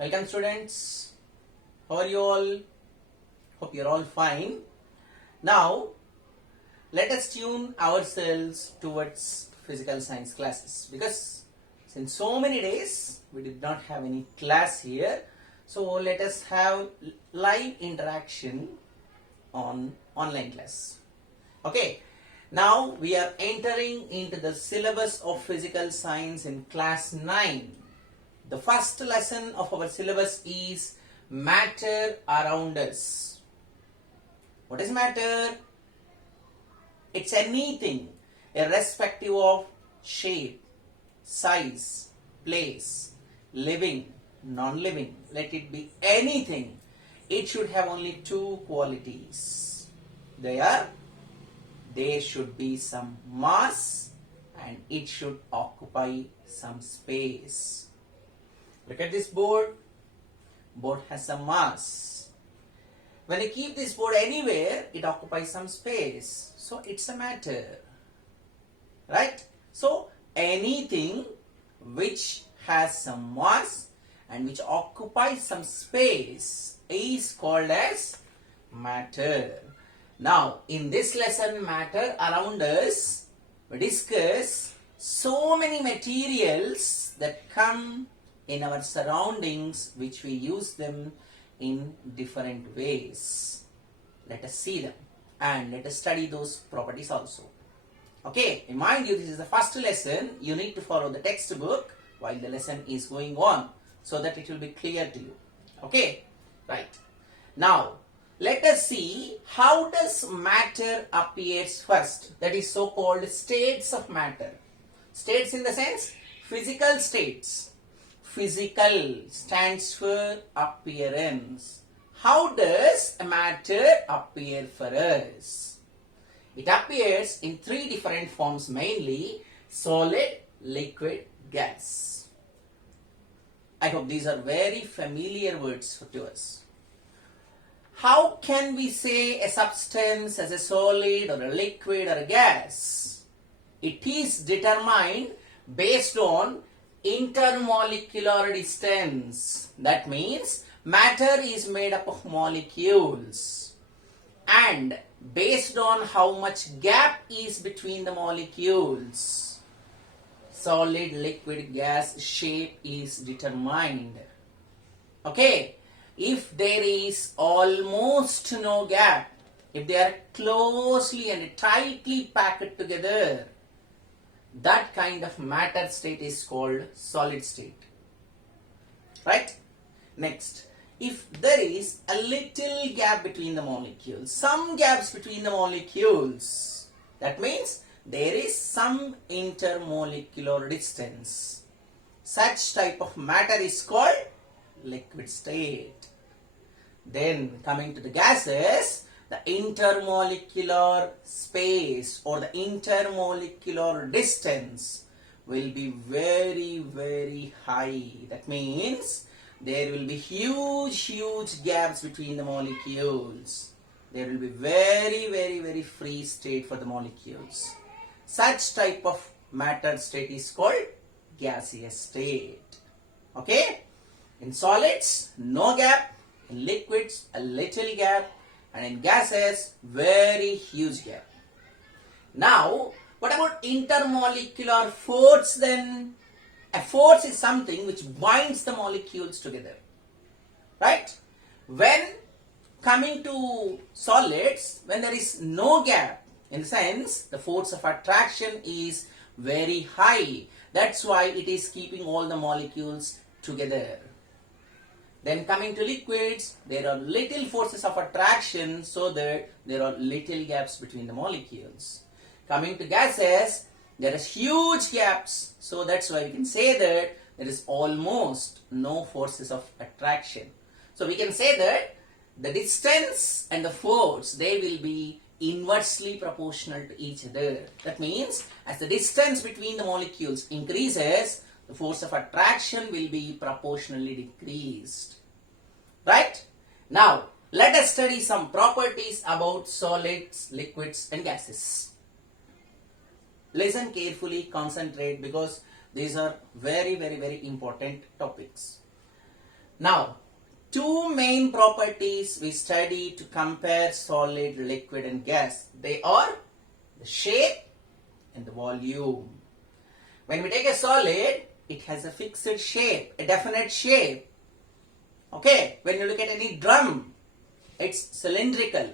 Welcome students. How are you all? Hope you're all fine. Now, let us tune ourselves towards physical science classes because since so many days we did not have any class here. So let us have live interaction on online class. Okay. Now we are entering into the syllabus of physical science in class 9. The first lesson of our syllabus is matter around us. What is matter? It's anything irrespective of shape, size, place, living, non-living. Let it be anything. It should have only two qualities. There should be some mass and it should occupy some space. Look at this board. Board has some mass. When you keep this board anywhere, it occupies some space. So it's a matter. Right? So anything which has some mass and which occupies some space is called as matter. Now, in this lesson, matter around us, we discuss so many materials that come in our surroundings which we use them in different ways. Let us see them and let us study those properties also. Okay, remind you, this is the first lesson. You need to follow the textbook while the lesson is going on so that it will be clear to you. Okay, right. Now, let us see how does matter appears first. That is so-called states of matter. States in the sense physical states. Physical stands for appearance. How does a matter appear for us? It appears in three different forms mainly: solid, liquid, gas. I hope these are very familiar words to us. How can we say a substance as a solid or a liquid or a gas? It is determined based on intermolecular distance. That means matter is made up of molecules, and based on how much gap is between the molecules, solid, liquid, gas shape is determined. Okay, if there is almost no gap, if they are closely and tightly packed together, that kind of matter state is called solid state. Right? Next, if there is a little gap between the molecules, some gaps between the molecules, that means there is some intermolecular distance. Such type of matter is called liquid state. Then coming to the gases, the intermolecular space or the intermolecular distance will be very, very high. That means there will be huge gaps between the molecules. There will be very free state for the molecules. Such type of matter state is called gaseous state. Okay? In solids, no gap. In liquids, a little gap. And in gases, very huge gap. Now, what about intermolecular force then? A force is something which binds the molecules together. Right? When coming to solids, when there is no gap, in the sense the force of attraction is very high. That's why it is keeping all the molecules together. Then coming to liquids, there are little forces of attraction so that there are little gaps between the molecules. Coming to gases, there is huge gaps. So that's why we can say that there is almost no forces of attraction. So we can say that the distance and the force, they will be inversely proportional to each other. That means as the distance between the molecules increases, the force of attraction will be proportionally decreased. Right? Now, let us study some properties about solids, liquids and gases. Listen carefully, concentrate because these are very important topics. Now, two main properties we study to compare solid, liquid and gas. They are the shape and the volume. When we take a solid, it has a fixed shape, a definite shape. Okay, when you look at any drum, it's cylindrical,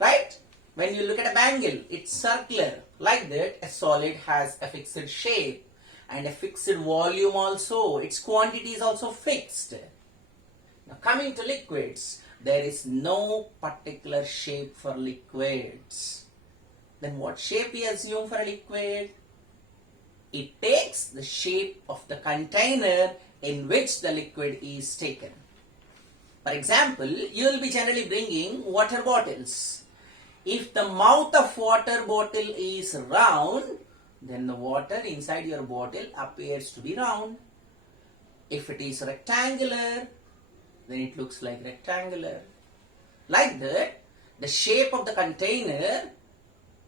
right? When you look at a bangle, it's circular. Like that, a solid has a fixed shape and a fixed volume also. Its quantity is also fixed. Now coming to liquids, there is no particular shape for liquids. Then what shape we assume for a liquid? It takes the shape of the container in which the liquid is taken. For example, you will be generally bringing water bottles. If the mouth of water bottle is round, then the water inside your bottle appears to be round. If it is rectangular, then it looks like rectangular. Like that, the shape of the container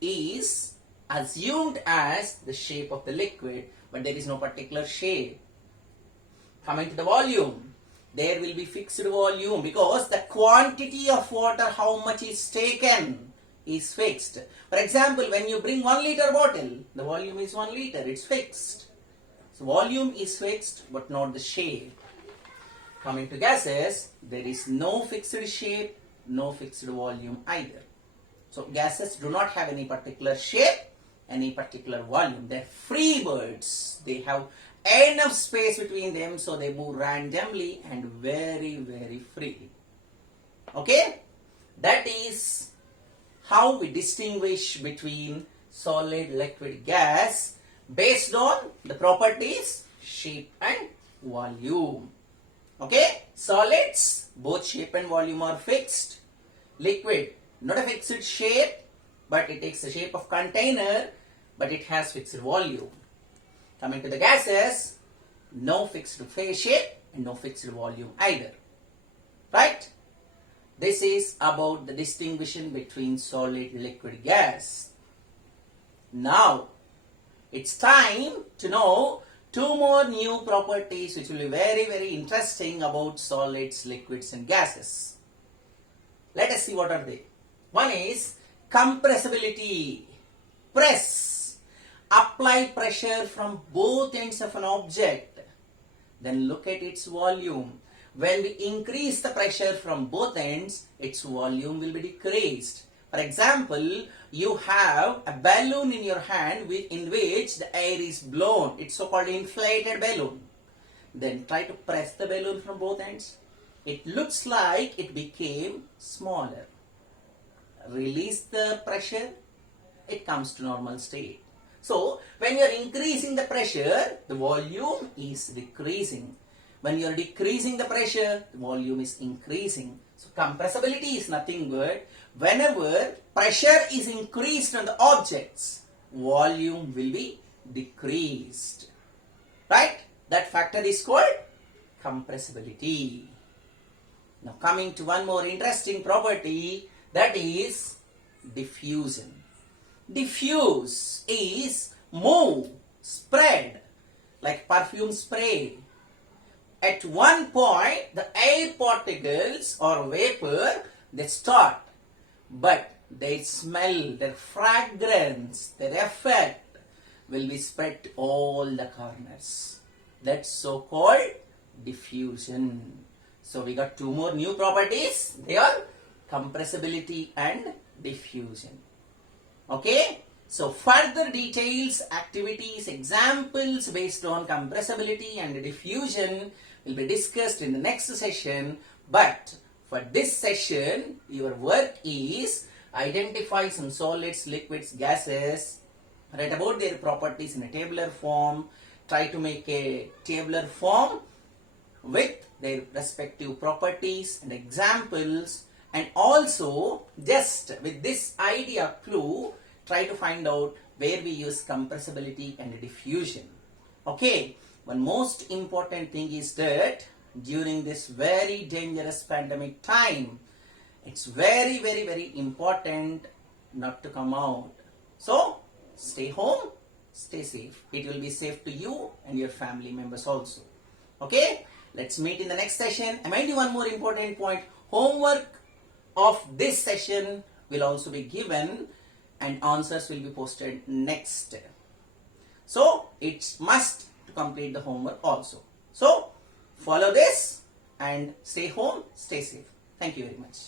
is assumed as the shape of the liquid, but there is no particular shape. Coming to the volume, there will be fixed volume because the quantity of water, how much is taken, is fixed. For example, when you bring 1 liter bottle, the volume is 1 liter, it's fixed. So volume is fixed but not the shape. Coming to gases, there is no fixed shape, no fixed volume either. So gases do not have any particular shape, any particular volume. They're free birds. They have enough space between them, so they move randomly and very, very freely. Okay? That is how we distinguish between solid, liquid, gas based on the properties, shape and volume. Okay? Solids, both shape and volume are fixed. Liquid, not a fixed shape, but it takes the shape of container, but it has fixed volume. Coming to the gases, no fixed phase shape and no fixed volume either. Right? This is about the distinguishing between solid, liquid, gas. Now, it's time to know two more new properties which will be very, very interesting about solids, liquids and gases. Let us see what are they. One is compressibility. Press. Apply pressure from both ends of an object. Then look at its volume. When we increase the pressure from both ends, its volume will be decreased. For example, you have a balloon in your hand in which the air is blown. It's so-called inflated balloon. Then try to press the balloon from both ends. It looks like it became smaller. Release the pressure, it comes to normal state. So, when you are increasing the pressure, the volume is decreasing. When you are decreasing the pressure, the volume is increasing. So, compressibility is nothing but whenever pressure is increased on the objects, volume will be decreased. Right? That factor is called compressibility. Now, coming to one more interesting property, that is diffusion. Diffuse is move, spread, like perfume spray. At one point, the air particles or vapor, they start, but their smell, their fragrance, their effect will be spread to all the corners. That's so-called diffusion. So we got two more new properties. They are compressibility and diffusion. Okay? So further details, activities, examples based on compressibility and diffusion will be discussed in the next session. But for this session, your work is identify some solids, liquids, gases, write about their properties in a tabular form, try to make a tabular form with their respective properties and examples, and also just with this idea clue, try to find out where we use compressibility and diffusion. Okay, one most important thing is that during this very dangerous pandemic time, it's very, very, very important not to come out. So, stay home, stay safe. It will be safe to you and your family members also. Okay? Let's meet in the next session. I might do one more important point. Homework of this session will also be given and answers will be posted next. So it's must to complete the homework also. So follow this and stay home, stay safe. Thank you very much.